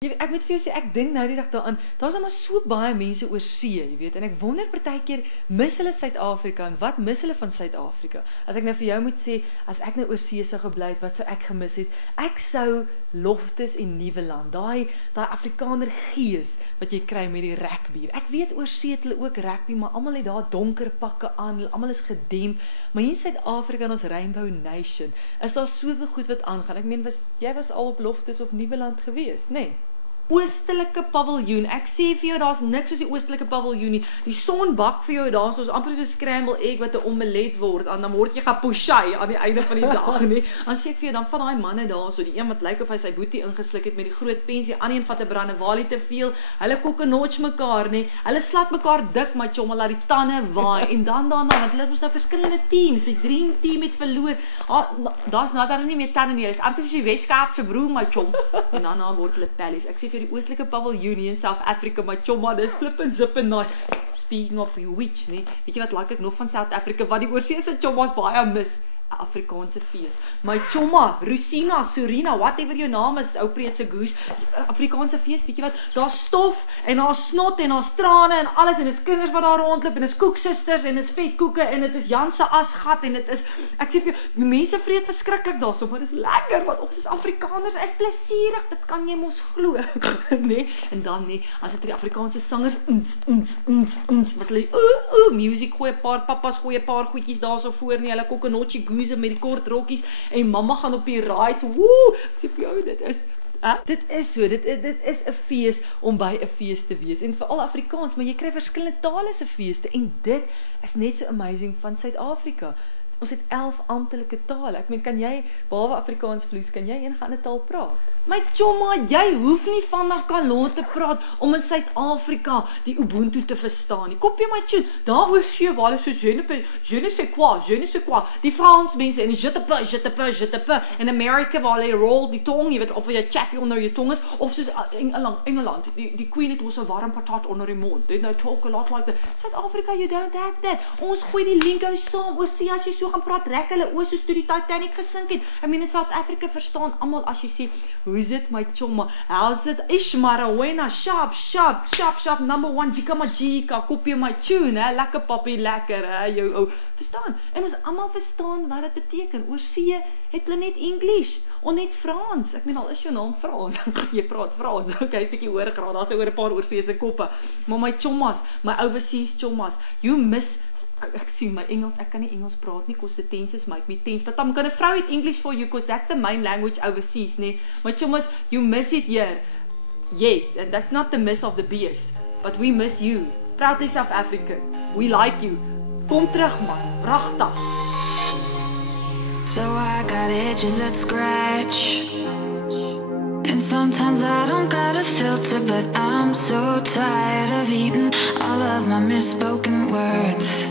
Ek moet vir jou sê, ek dink nou die dag daaraan, daar's nou maar so baie mense oor see, jy weet, en ek wonder partykeer, mis hulle Suid-Afrika, en wat mis hulle van Suid-Afrika? As ek nou vir jou moet sê, as ek nou oor see sou gebly het, wat sou ek gemis het? Ek sou Loftus en Nieuweland, daai Afrikaner gees, wat jy kry met die rugby. Ek weet oor see het hulle ook rugby, maar almal het daar donker pakke aan, hulle almal is gedemp, maar hier in Suid-Afrika in ons Rainbow Nation, is daar soveel goed wat aangaan. Ek meen, jy was al op Loftus of Nieuweland gewees, nee? Oostelike paviljoen, ek sê vir jou, daar's niks soos die oostelike paviljoen nie, die son bak vir jou daar, soos amper soos scramble egg wat 'n omelet word, en dan word jy gepushai aan die einde van die dag, nie, dan sê ek vir jou, dan van die manne daar, so die een wat lyk of hy sy boetie ingesluk het met die groot pensie, ander een vat 'n brandewalie te veel, hulle kokkenotch mekaar, nie, hulle slat mekaar dik, my chom, laat die tande waai, en dan daarna, want hulle het nou verskillende teams, die dream team het verloor, daar's nou daar nie meer tande nie, is amper soos die Weskaapse broer, my chom, en daarna word hulle pellies, ek sê vir die oostelike paviljoen in South Africa, my chomma, dis flip en zip en nice. Speaking of which, nee, weet jy wat like ek nog van South Africa, wat die oorseese chommas baie mis, 'n Afrikaanse fees. My chomma, Rosina, Surina, whatever jou naam is, ou preetse goose, Afrikaanse fees, weet jy wat, daar's stof, en daar's snot, en daar's trane, en alles, en is kinders wat daar rondloop, en is koeksisters, en is vetkoeke, en dit is Jan se asgat, en dit is, ek sê vir jou, die mense vreet verskriklik daarso, maar dit is lekker, want ons is Afrikaners, is plesierig, dit kan jy mos glo, nee, en dan nee, as dit die Afrikaanse sangers, wat hulle, music gooi, paar papas gooi, paar goedjies daarso voor, nie, hulle kokkenotjie goose met die kort rokkies, en mamma gaan op die rides, woe, ek sê vir jou, dit is so, dit is 'n fees om by 'n fees te wees, en veral Afrikaans, maar jy kry verskillende tale se feeste, en dit is net so amazing van Suid-Afrika. Ons het 11 amptelike tale, ek meen, kan jy, behalwe Afrikaans vloes, kan jy enige ander taal praat? My chomma, jy hoef nie van Nakalot te praat om in Suid-Afrika die Ubuntu te verstaan nie. Kopie my tune, daar oor see waar hulle so je ne sais quoi, die Frans mense en die je te peux, in Amerika waar hulle roll die tong, jy weet, of jy chappie onder jou tong is, of soos Engeland, die queen het ons 'n warm patat onder die mond, they talk a lot like that. Suid-Afrika, you don't have that. Ons gooi die lingo saam, oor see, as jy so gaan praat, rek hulle oor soos toe die Titanic gesink het. I mean, in South Africa verstaan almal as jy sê, hoe is it, my chomma? How's it? Ishmarawena, sharp, number 1, jika, kopie my tune, hè? Lekker papi, lekker, hè? Jou ou, verstaan? En ons almal verstaan wat dit beteken. Oor see het hulle net English, of net Frans. Ek meen, al is jou naam Frans, jy praat Frans, okay, is bietjie hoor graad, daar is oor 'n paar oorseese koppe. Maar my chommas, my overseas chommas, you miss, ek sien my Engels, ek kan nie Engels praat nie, cause the tenses make me tense, but I'm gonna throw it English for you, cause that's the main language overseas, nee. My chommas, you miss it here. Yes, and that's not the miss of the BS, but we miss you. Proudly South African. We like you. Kom terug man, pragtig. So I got edges that scratch, and sometimes I don't got a filter, but I'm so tired of eating all of my misspoken words.